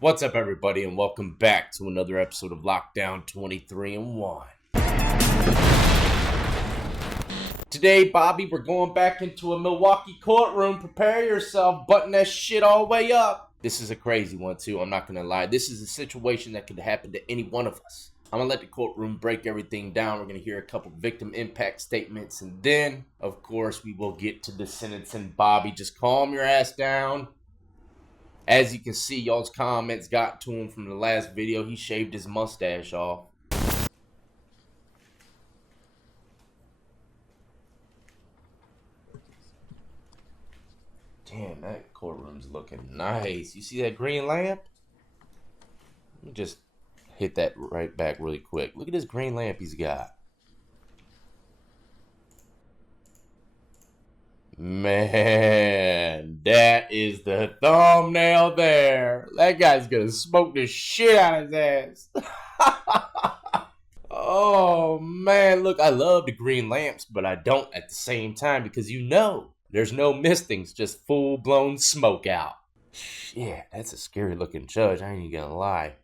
What's up, everybody, and welcome back to another episode of Lockdown 23 and 1. Today, Bobby, we're going back into a Milwaukee courtroom. Prepare yourself, button that shit all the way up. This is a crazy one, too. I'm not going to lie. This is a situation that could happen to any one of us. I'm going to let the courtroom break everything down. We're going to hear a couple victim impact statements, and then, of course, we will get to the sentencing. Bobby, just calm your ass down. As you can see, y'all's comments got to him from the last video. He shaved his mustache off. Damn, that courtroom's looking nice. You see that green lamp? Let me just hit that right back really quick. Look at this green lamp he's got. Man, that is the thumbnail there. That guy's gonna smoke the shit out of his ass. Oh, man, look, I love the green lamps, but I don't at the same time because there's no mistings, just full-blown smoke out. Shit, that's a scary-looking judge, I ain't even gonna lie.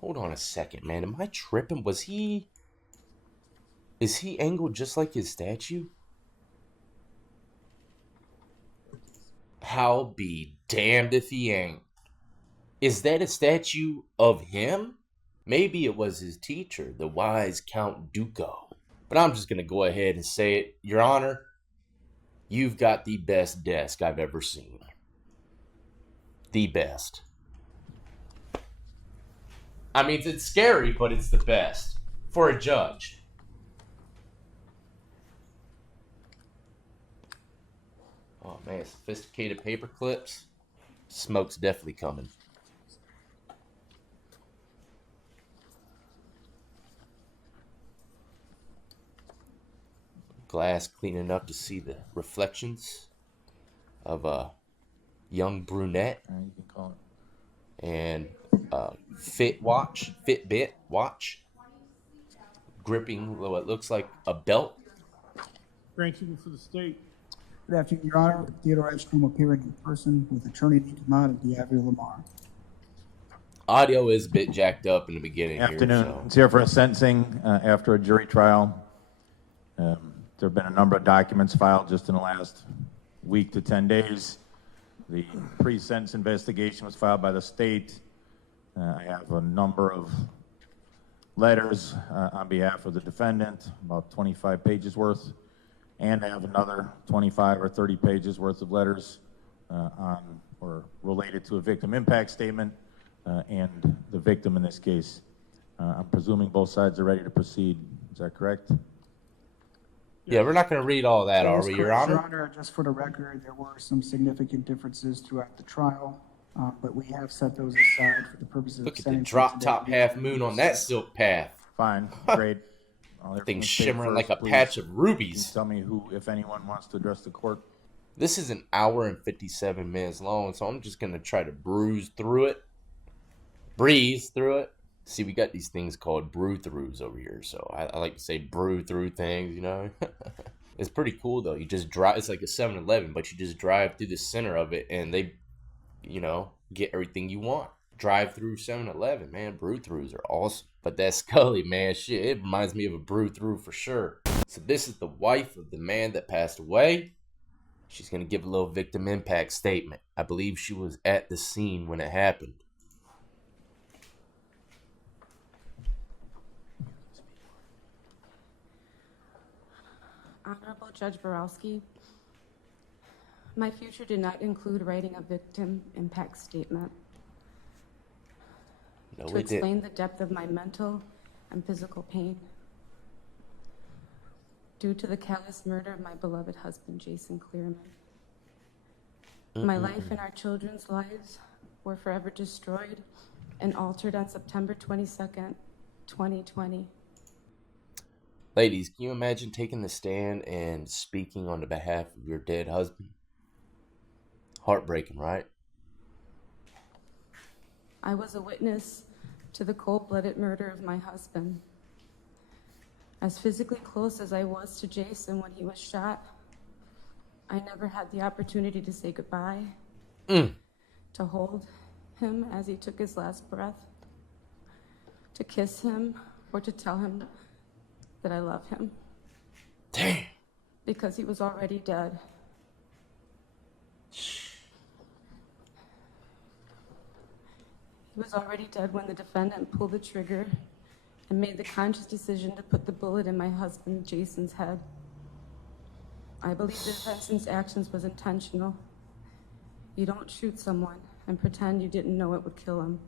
Hold on a second, man. Am I tripping? Is he angled just like his statue? I'll be damned if he ain't. Is that a statue of him? Maybe it was his teacher, the wise Count Dooku. But I'm just going to go ahead and say it. Your Honor, you've got the best desk I've ever seen. The best. I mean, it's scary, but it's the best. For a judge. Oh, man, sophisticated paper clips. Smoke's definitely coming. Glass clean enough to see the reflections of a young brunette. You can call it. And Fitbit watch. Gripping what looks like a belt. Granting for the state. Good afternoon, Your Honor. Theodore Edgecomb appearing in person with Attorney Dimond and Diablo Lamar. Audio is a bit jacked up in the beginning. Afternoon. Here, so. It's here for a sentencing after a jury trial. There have been a number of documents filed just in the last week to 10 days. The pre-sentence investigation was filed by the state. I have a number of letters on behalf of the defendant, about 25 pages worth. And I have another 25 or 30 pages worth of letters on or related to a victim impact statement and the victim in this case. I'm presuming both sides are ready to proceed. Is that correct? Yeah, we're not going to read all that, are we, Your Honor? Your Honor, just for the record, there were some significant differences throughout the trial, but we have set those aside for the purposes Look of at the drop top half moon on that silk path. Fine, great. Thing shimmering like a patch of rubies. Tell me who, if anyone, wants to address the court. This is an hour and 57 minutes long, so I'm just going to try to breeze through it. See, we got these things called brew-throughs over here, so I like to say brew through things, you know. It's pretty cool, though. You just drive, it's like a 7-Eleven, but you just drive through the center of it, and they, you know, get everything you want. Drive through 7-Eleven, man. Brew-throughs are awesome. But that Scully, man, shit, it reminds me of a brew-through for sure. So this is the wife of the man that passed away. She's going to give a little victim impact statement. I believe she was at the scene when it happened. Honorable Judge Borowski, my future did not include writing a victim impact statement. No, to explain the depth of my mental and physical pain due to the callous murder of my beloved husband, Jason Cleereman. My life and our children's lives were forever destroyed and altered on September 22nd, 2020. Ladies, can you imagine taking the stand and speaking on the behalf of your dead husband? Heartbreaking, right? I was a witness to the cold-blooded murder of my husband. As physically close as I was to Jason when he was shot, I never had the opportunity to say goodbye, to hold him as he took his last breath, to kiss him, or to tell him that I love him. Damn. Because he was already dead. He was already dead when the defendant pulled the trigger and made the conscious decision to put the bullet in my husband Jason's head. I believe the defendant's actions was intentional. You don't shoot someone and pretend you didn't know it would kill him.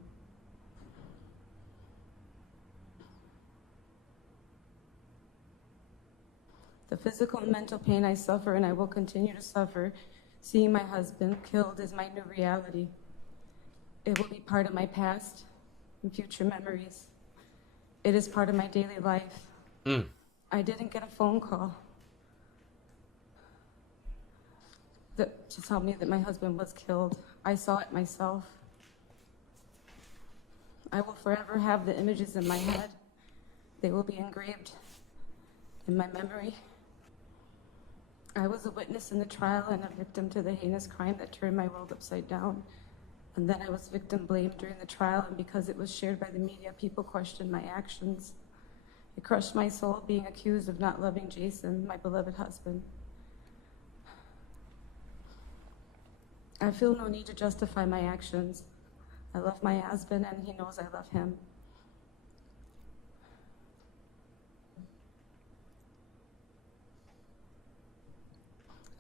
The physical and mental pain I suffer and I will continue to suffer seeing my husband killed is my new reality. It will be part of my past and future memories. It is part of my daily life. I didn't get a phone call to tell me that my husband was killed. I saw it myself. I will forever have the images in my head. They will be engraved in my memory. I was a witness in the trial and a victim to the heinous crime that turned my world upside down. And then I was victim blamed during the trial, and because it was shared by the media, people questioned my actions. It crushed my soul being accused of not loving Jason, my beloved husband. I feel no need to justify my actions. I love my husband and he knows I love him.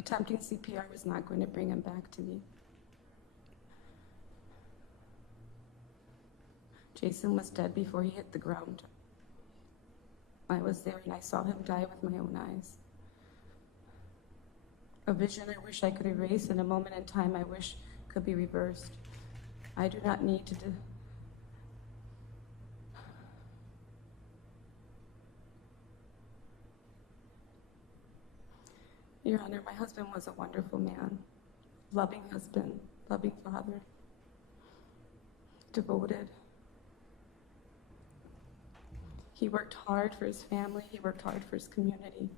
Attempting CPR was not going to bring him back to me. Jason was dead before he hit the ground. I was there and I saw him die with my own eyes. A vision I wish I could erase and a moment in time I wish could be reversed. I do not need to do. Your Honor, my husband was a wonderful man, loving husband, loving father, devoted. He worked hard for his family, he worked hard for his community.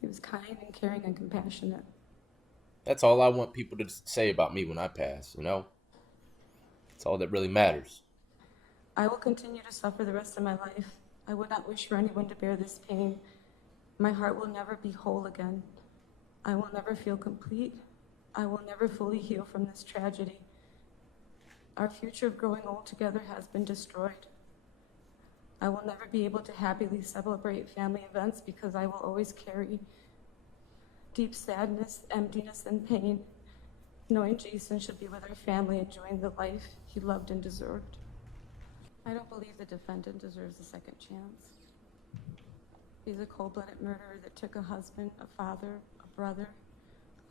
He was kind and caring and compassionate. That's all I want people to say about me when I pass, you know? That's all that really matters. I will continue to suffer the rest of my life. I would not wish for anyone to bear this pain. My heart will never be whole again. I will never feel complete. I will never fully heal from this tragedy. Our future of growing old together has been destroyed. I will never be able to happily celebrate family events because I will always carry deep sadness, emptiness, and pain, knowing Jason should be with our family, enjoying the life he loved and deserved. I don't believe the defendant deserves a second chance. He's a cold-blooded murderer that took a husband, a father, a brother,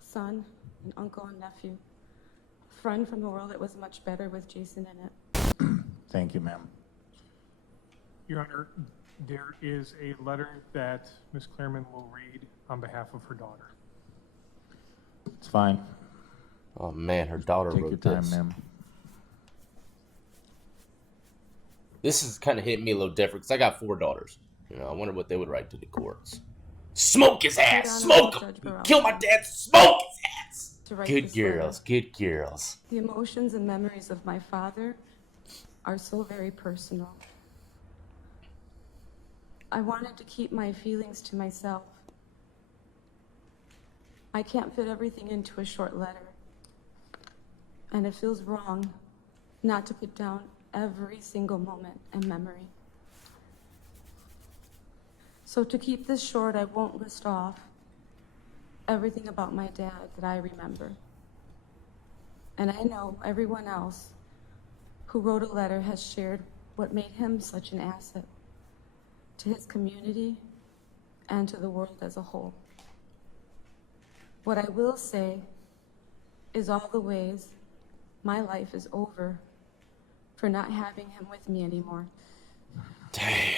a son, an uncle and nephew, a friend from a world that was much better with Jason in it. Thank you, ma'am. Your Honor, there is a letter that Ms. Cleereman will read on behalf of her daughter. It's fine. Oh man, her daughter Take your wrote time, this. ma'am. This is kind of hitting me a little different because I got 4 daughters. You know, I wonder what they would write to the courts. Smoke his ass! Smoke him! Kill my dad! Smoke his ass! Good girls, good girls. The emotions and memories of my father are so very personal. I wanted to keep my feelings to myself. I can't fit everything into a short letter. And it feels wrong not to put down every single moment and memory. So to keep this short, I won't list off everything about my dad that I remember. And I know everyone else who wrote a letter has shared what made him such an asset to his community and to the world as a whole. What I will say is all the ways my life is over for not having him with me anymore. Damn.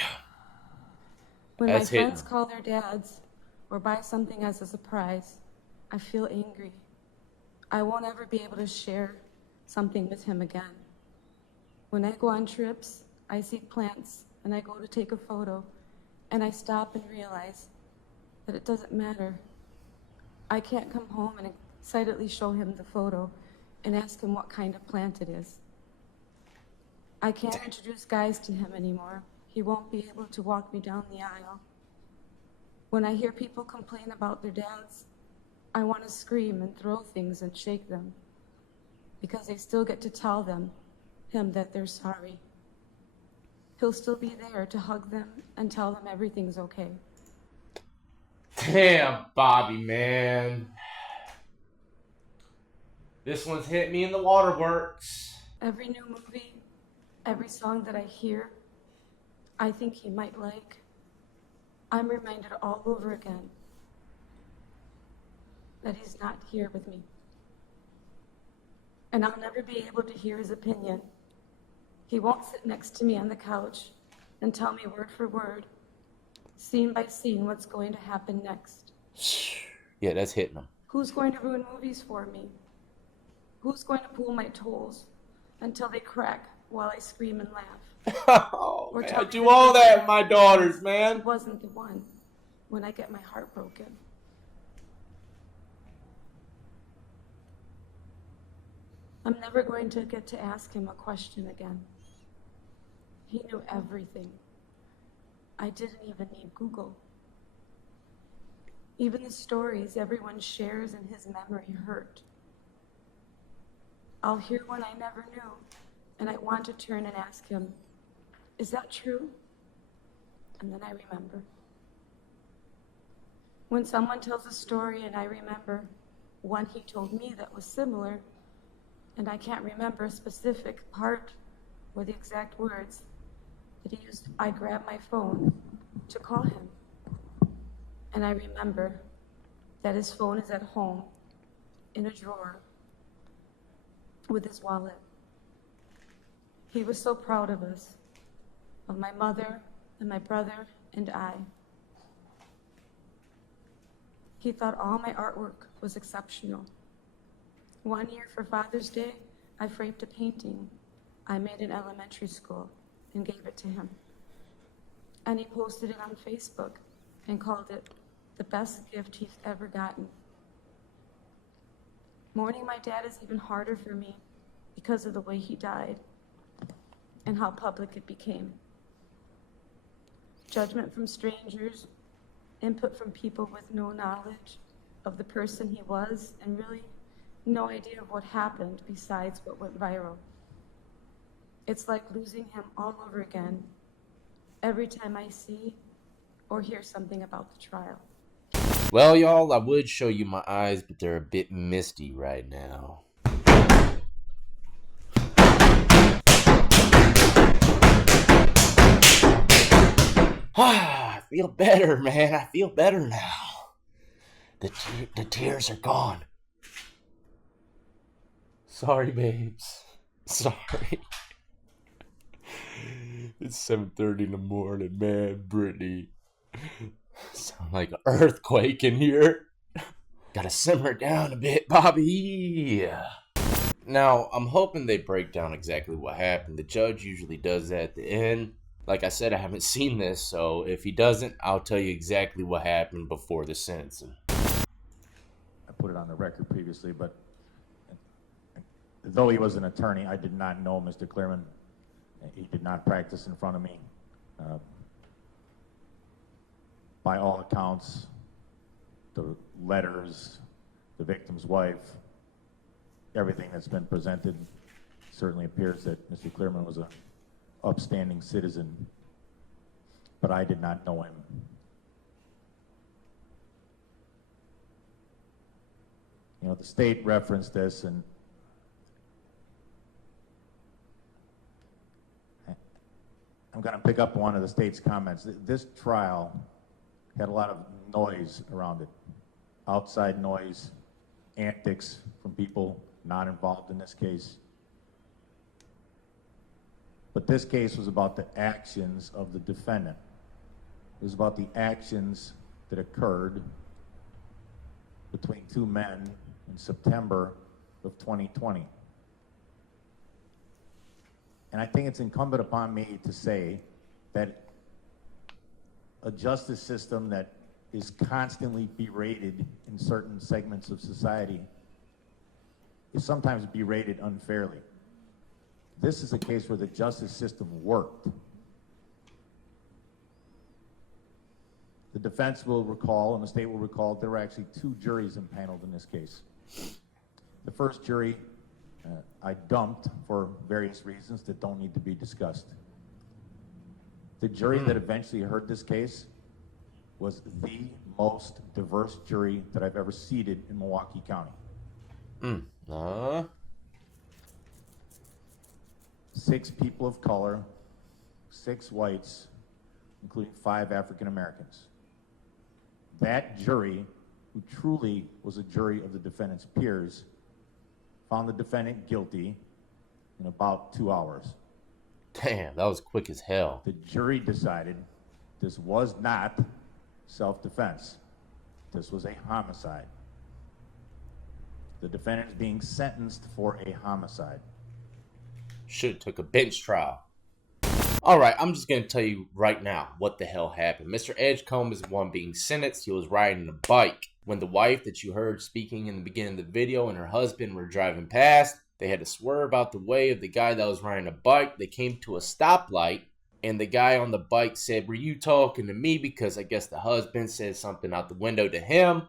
When That's my friends hitting. call their dads or buy something as a surprise, I feel angry. I won't ever be able to share something with him again. When I go on trips, I see plants and I go to take a photo, and I stop and realize that it doesn't matter. I can't come home and excitedly show him the photo and ask him what kind of plant it is. I can't introduce guys to him anymore. He won't be able to walk me down the aisle. When I hear people complain about their dads, I want to scream and throw things and shake them, because they still get to tell him that they're sorry. He'll still be there to hug them and tell them everything's okay. Damn, Bobby, man. This one's hit me in the waterworks. Every new movie, every song that I hear, I think he might like, I'm reminded all over again that he's not here with me. And I'll never be able to hear his opinion. He won't sit next to me on the couch and tell me word for word, scene by scene, what's going to happen next. Yeah, that's hitting him. Who's going to ruin movies for me? Who's going to pull my toes until they crack while I scream and laugh? Oh, Or man, tell I me do that all he that with my daughters, He man. wasn't the one when I get my heart broken. I'm never going to get to ask him a question again. He knew everything. I didn't even need Google. Even the stories everyone shares in his memory hurt. I'll hear one I never knew, and I want to turn and ask him, is that true? And then I remember. When someone tells a story and I remember one he told me that was similar, and I can't remember a specific part or the exact words that he used, I grab my phone to call him. And I remember that his phone is at home in a drawer with his wallet. He was so proud of us, of my mother and my brother and I. He thought all my artwork was exceptional. One year for Father's Day, I framed a painting I made in elementary school and gave it to him. And he posted it on Facebook and called it the best gift he's ever gotten. Mourning my dad is even harder for me because of the way he died and how public it became. Judgment from strangers, input from people with no knowledge of the person he was, and really no idea of what happened besides what went viral. It's like losing him all over again every time I see or hear something about the trial. Well, y'all, I would show you my eyes, but they're a bit misty right now. I feel better, man. I feel better now. The tears are gone. Sorry, babes. Sorry. It's 7:30 in the morning, man. Brittany. Sound like an earthquake in here. Gotta simmer down a bit, Bobby. Now, I'm hoping they break down exactly what happened. The judge usually does that at the end. Like I said, I haven't seen this, so if he doesn't, I'll tell you exactly what happened before the sentencing. I put it on the record previously, but though he was an attorney, I did not know Mr. Cleereman. He did not practice in front of me. By all accounts, the letters, the victim's wife, everything that's been presented certainly appears that Mr. Cleereman was an upstanding citizen, but I did not know him. You know, the state referenced this, and I'm going to pick up one of the state's comments. This trial had a lot of noise around it. Outside noise, antics from people not involved in this case. But this case was about the actions of the defendant. It was about the actions that occurred between two men in September of 2020. And I think it's incumbent upon me to say that a justice system that is constantly berated in certain segments of society is sometimes berated unfairly. This is a case where the justice system worked. The defense will recall, and the state will recall, there were actually 2 juries impaneled in this case. The first jury I dumped for various reasons that don't need to be discussed. The jury that eventually heard this case was the most diverse jury that I've ever seated in Milwaukee County. 6 people of color, 6 whites, including 5 African Americans. That jury, who truly was a jury of the defendant's peers, found the defendant guilty in about 2 hours. Damn, that was quick as hell. The jury decided this was not self-defense. This was a homicide. The defendant is being sentenced for a homicide. Should have took a bench trial. Alright, I'm just going to tell you right now what the hell happened. Mr. Edgecomb is the one being sentenced. He was riding a bike. When the wife that you heard speaking in the beginning of the video and her husband were driving past, they had to swerve out the way of the guy that was riding a bike. They came to a stoplight, and the guy on the bike said, "Were you talking to me?" Because I guess the husband said something out the window to him.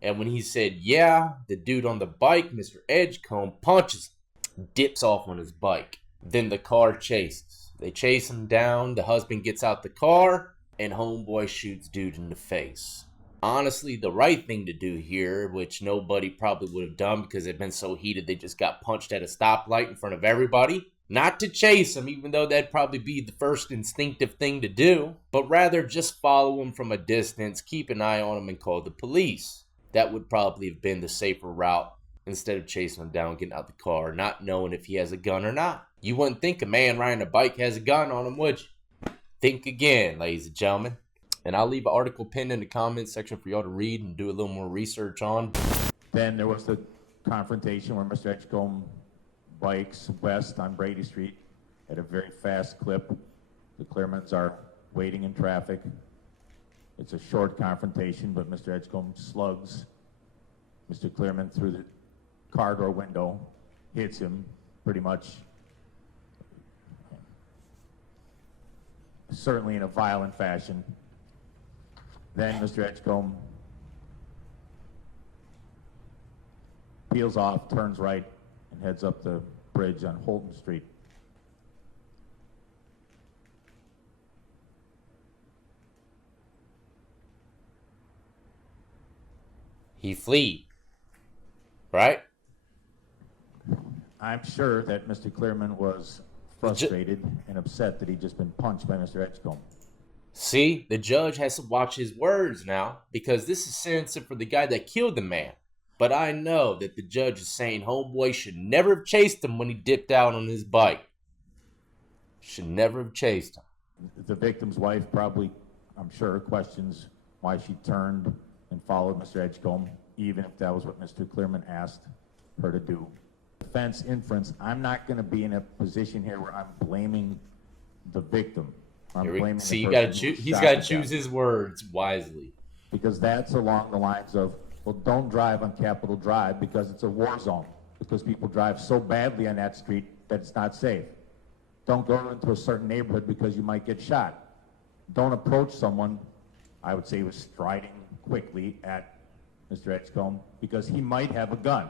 And when he said, yeah, the dude on the bike, Mr. Edgecomb, punches him, dips off on his bike. Then the car chases. They chase him down. The husband gets out the car, and homeboy shoots dude in the face. Honestly, the right thing to do here, which nobody probably would have done because they've been so heated they just got punched at a stoplight in front of everybody, not to chase him, even though that'd probably be the first instinctive thing to do, but rather just follow him from a distance, keep an eye on him, and call the police. That would probably have been the safer route instead of chasing him down, getting out the car, not knowing if he has a gun or not. You wouldn't think a man riding a bike has a gun on him, would you? Think again, ladies and gentlemen. And I'll leave an article pinned in the comments section for y'all to read and do a little more research on. Then there was the confrontation where Mr. Edgecomb bikes west on Brady Street at a very fast clip. The Cleeremans are waiting in traffic. It's a short confrontation, but Mr. Edgecomb slugs Mr. Cleereman through the car door window, hits him pretty much, certainly in a violent fashion. Then Mr. Edgecomb peels off, turns right, and heads up the bridge on Holton Street. He fled, right? I'm sure that Mr. Cleereman was frustrated and upset that he'd just been punched by Mr. Edgecomb. See, the judge has to watch his words now because this is sentencing for the guy that killed the man. But I know that the judge is saying homeboy should never have chased him when he dipped out on his bike. Should never have chased him. The victim's wife probably, I'm sure, questions why she turned and followed Mr. Edgecomb, even if that was what Mr. Cleereman asked her to do. Defense inference, I'm not going to be in a position here where I'm blaming the victim. I'm blaming See, the you person gotta choose. who He's shot got to the guy. choose his words wisely. Because that's along the lines of, well, don't drive on Capitol Drive because it's a war zone, because people drive so badly on that street that it's not safe. Don't go into a certain neighborhood because you might get shot. Don't approach someone, I would say he was striding quickly at Mr. Edgecomb, because he might have a gun.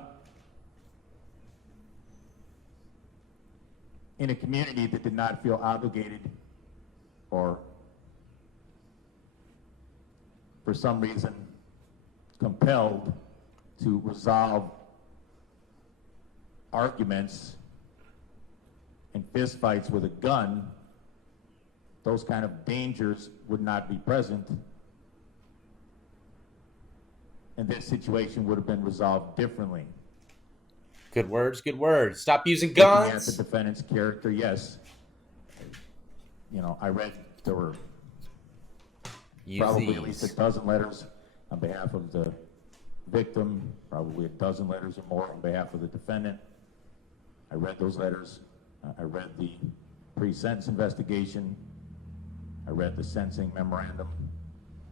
In a community that did not feel obligated or for some reason compelled to resolve arguments and fistfights with a gun, those kind of dangers would not be present, and this situation would have been resolved differently. Good words, good words. Stop using Looking at the guns. defendant's character, yes. You know, I read there were Use probably at least these. a dozen letters on behalf of the victim, probably a dozen letters or more on behalf of the defendant. I read those letters. I read the pre-sentence investigation. I read the sentencing memorandum,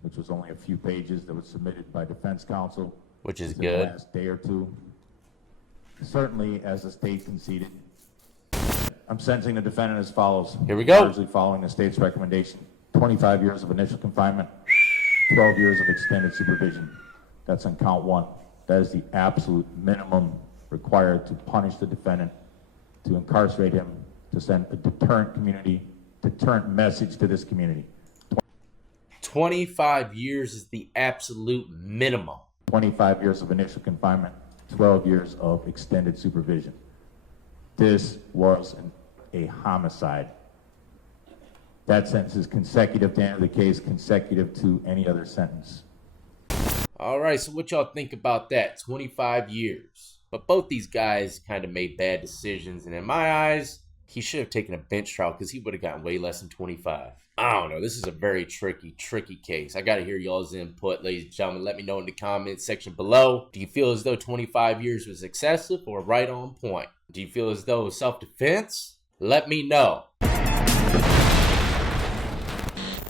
which was only a few pages, that was submitted by defense counsel. Which is within good. the last day or two. Certainly, as the state conceded, I'm sentencing the defendant as follows. Here we go. Largely following the state's recommendation: 25 years of initial confinement, 12 years of extended supervision. That's on count 1. That is the absolute minimum required to punish the defendant, to incarcerate him, to send a deterrent message to this community. 25 years is the absolute minimum. 25 years of initial confinement, 12 years of extended supervision. This was a homicide. That sentence is consecutive to the end of the case, consecutive to any other sentence. All right, so what y'all think about that? 25 years. But both these guys kind of made bad decisions, and in my eyes, he should have taken a bench trial because he would have gotten way less than 25. I don't know. This is a very tricky case. I got to hear y'all's input, ladies and gentlemen. Let me know in the comments section below. Do you feel as though 25 years was excessive or right on point? Do you feel as though it was self-defense? Let me know.